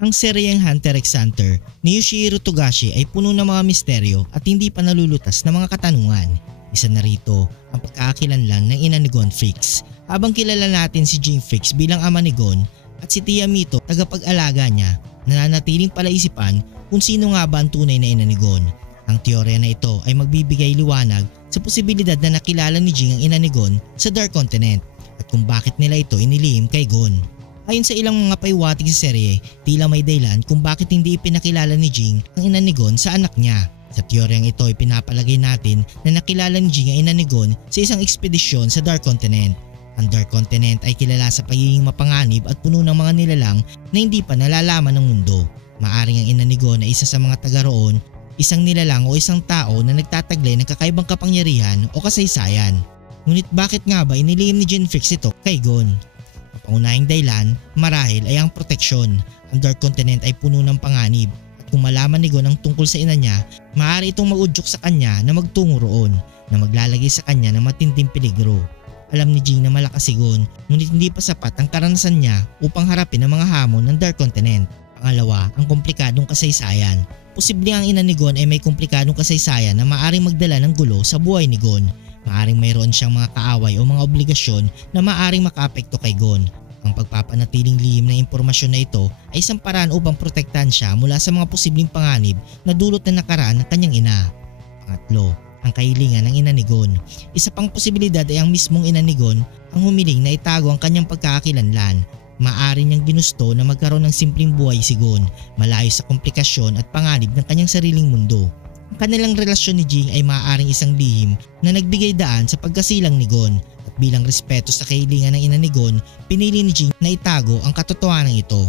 Ang seryeng Hunter x Hunter ni Yoshihiro Togashi ay puno ng mga misteryo at hindi pa nalulutas na mga katanungan. Isa na rito ang pagkakakilanlan ng ina ni Gon Freaks. Habang kilala natin si Jing Freaks bilang ama ni Gon at si Tia Mito tagapag-alaga niya, nananatiling palaisipan kung sino nga ba ang tunay na ina ni Gon. Ang teorya na ito ay magbibigay liwanag sa posibilidad na nakilala ni Jing ang ina ni Gon sa Dark Continent at kung bakit nila ito inilihim kay Gon. Ayon sa ilang mga paiwatig sa serye, tila may dahilan kung bakit hindi ipinakilala ni Jing ang ina ni Gon sa anak niya. Sa teoryang ito ay pinapalagay natin na nakilala ni Jing ang ina ni Gon sa isang ekspedisyon sa Dark Continent. Ang Dark Continent ay kilala sa pagiging mapanganib at puno ng mga nilalang na hindi pa nalalaman ng mundo. Maaring ang ina ni Gon ay isa sa mga taga roon, isang nilalang o isang tao na nagtataglay ng kakaibang kapangyarihan o kasaysayan. Ngunit bakit nga ba inilihim ni Jing Freaks ito kay Gon? Ang unahing dahilan marahil ay ang proteksyon. Ang Dark Continent ay puno ng panganib at kung malaman ni Gon ang tungkol sa ina niya, maaari itong mag-udyok sa kanya na magtungo roon na maglalagay sa kanya ng matinding peligro. Alam ni Jing na malakas si Gon ngunit hindi pa sapat ang karanasan niya upang harapin ang mga hamon ng Dark Continent. Pangalawa, ang komplikadong kasaysayan. Posible ang ina ni Gon ay may komplikadong kasaysayan na maaaring magdala ng gulo sa buhay ni Gon. Maaring mayroon siyang mga kaaway o mga obligasyon na maaaring makaapekto kay Gon. Ang pagpapanatiling lihim na impormasyon na ito ay isang paraan upang protektahan siya mula sa mga posibleng panganib na dulot na nakaraan ng kanyang ina. Pangatlo, ang kahilingan ng ina ni Gon. Isa pang posibilidad ay ang mismong ina ni Gon ang humiling na itago ang kanyang pagkakakilanlan. Maaari niyang ginusto na magkaroon ng simpleng buhay si Gon, malayo sa komplikasyon at panganib ng kanyang sariling mundo. Ang kanilang relasyon ni Jing ay maaaring isang lihim na nagbigay daan sa pagkasilang ni Gon at bilang respeto sa kahilingan ng ina ni Gon, pinili ni Jing na itago ang katotohanan ito.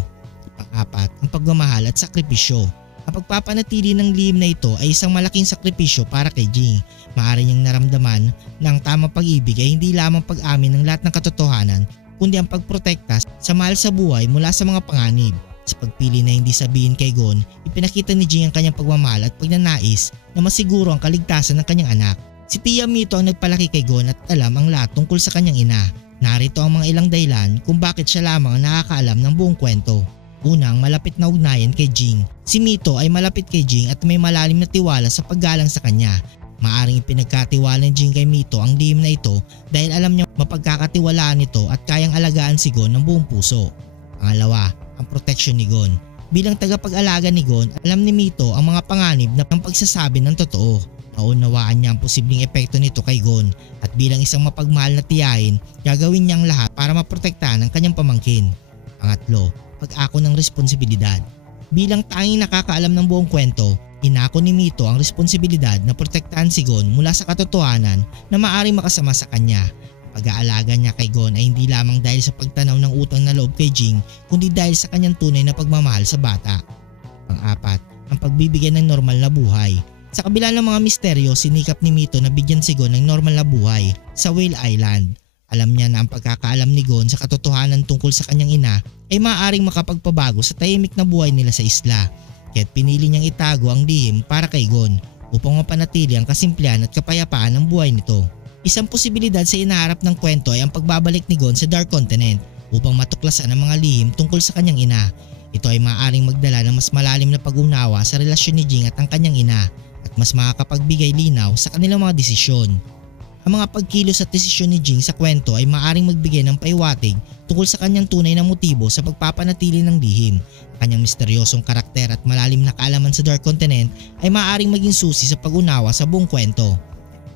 Pang-apat, ang pagmamahal at sakripisyo. Ang pagpapanatili ng lihim na ito ay isang malaking sakripisyo para kay Jing. Maaari niyang naramdaman na ang tamang pag-ibig ay hindi lamang pag-amin ng lahat ng katotohanan kundi ang pagprotekta sa mahal sa buhay mula sa mga panganib. Sa pagpili na hindi sabihin kay Gon, ipinakita ni Jing ang kanyang pagmamahal at pagnanais na masiguro ang kaligtasan ng kanyang anak. Si Tia Mito ang nagpalaki kay Gon at alam ang lahat tungkol sa kanyang ina. Narito ang mga ilang dahilan kung bakit siya lamang ang nakakaalam ng buong kwento. Unang, malapit na ugnayan kay Jing. Si Mito ay malapit kay Jing at may malalim na tiwala sa paggalang sa kanya. Maaring ipinagkatiwala ni Jing kay Mito ang lihim na ito dahil alam niya mapagkakatiwalaan nito at kayang alagaan si Gon ng buong puso. Pangalawa, ang proteksyon ni Gon. Bilang tagapag-alaga ni Gon, alam ni Mito ang mga panganib ng pagsasabi ng totoo. Naunawaan niya ang posibleng epekto nito kay Gon at bilang isang mapagmahal na tiyahin, gagawin niya ang lahat para maprotektahan ang kanyang pamangkin. Pangatlo, pag-ako ng responsibilidad. Bilang tanging nakakaalam ng buong kwento, inako ni Mito ang responsibilidad na protektahan si Gon mula sa katotohanan na maaaring makasama sa kanya. Pag-aalaga niya kay Gon ay hindi lamang dahil sa pagtanaw ng utang na loob kay Jing kundi dahil sa kanyang tunay na pagmamahal sa bata. Pang-apat, ang pagbibigyan ng normal na buhay. Sa kabila ng mga misteryo, sinikap ni Mito na bigyan si Gon ng normal na buhay sa Whale Island. Alam niya na ang pagkakaalam ni Gon sa katotohanan tungkol sa kanyang ina ay maaaring makapagpabago sa tahimik na buhay nila sa isla. Kaya't pinili niyang itago ang lihim para kay Gon upang mapanatili ang kasimplihan at kapayapaan ng buhay nito. Isang posibilidad sa inaharap ng kwento ay ang pagbabalik ni Gon sa Dark Continent upang matuklasan ang mga lihim tungkol sa kanyang ina. Ito ay maaaring magdala ng mas malalim na pag-unawa sa relasyon ni Jing at ang kanyang ina at mas makakapagbigay linaw sa kanilang mga desisyon. Ang mga pagkilos at desisyon ni Jing sa kwento ay maaaring magbigay ng paiwatig tungkol sa kanyang tunay na motibo sa pagpapanatili ng lihim. Kanyang misteryosong karakter at malalim na kaalaman sa Dark Continent ay maaaring maging susi sa pag-unawa sa buong kwento.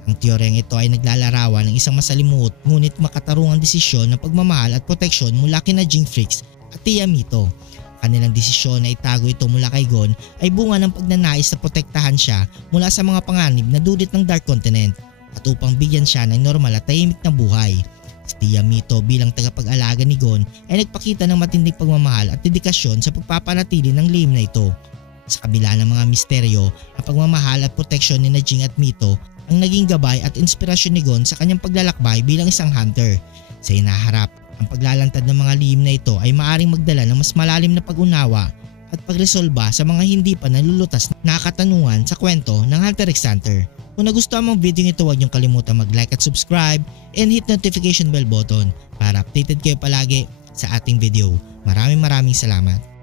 Ang teoryang ito ay naglalarawan ng isang masalimuot ngunit makatarungang desisyon ng pagmamahal at proteksyon mula kina Jing Freaks at Tia Mito. Kanilang desisyon na itago ito mula kay Gon ay bunga ng pagnanais na protektahan siya mula sa mga panganib na dulot ng Dark Continent at upang bigyan siya ng normal at tahimik na buhay. Si Tia Mito bilang tagapag-alaga ni Gon ay nagpakita ng matinding pagmamahal at dedikasyon sa pagpapanatili ng lihim na ito. Sa kabila ng mga misteryo, ang pagmamahal at proteksyon ni Jing at Mito ang naging gabay at inspirasyon ni Gon sa kanyang paglalakbay bilang isang hunter. Sa hinaharap, ang paglalantad ng mga lihim na ito ay maaaring magdala ng mas malalim na pag-unawa at pagresolba sa mga hindi pa nalulutas na katanungan sa kwento ng Hunter x Hunter. Kung nagustuhan mong video ito, huwag niyong kalimutan mag-like at subscribe and hit notification bell button para updated kayo palagi sa ating video. Maraming salamat.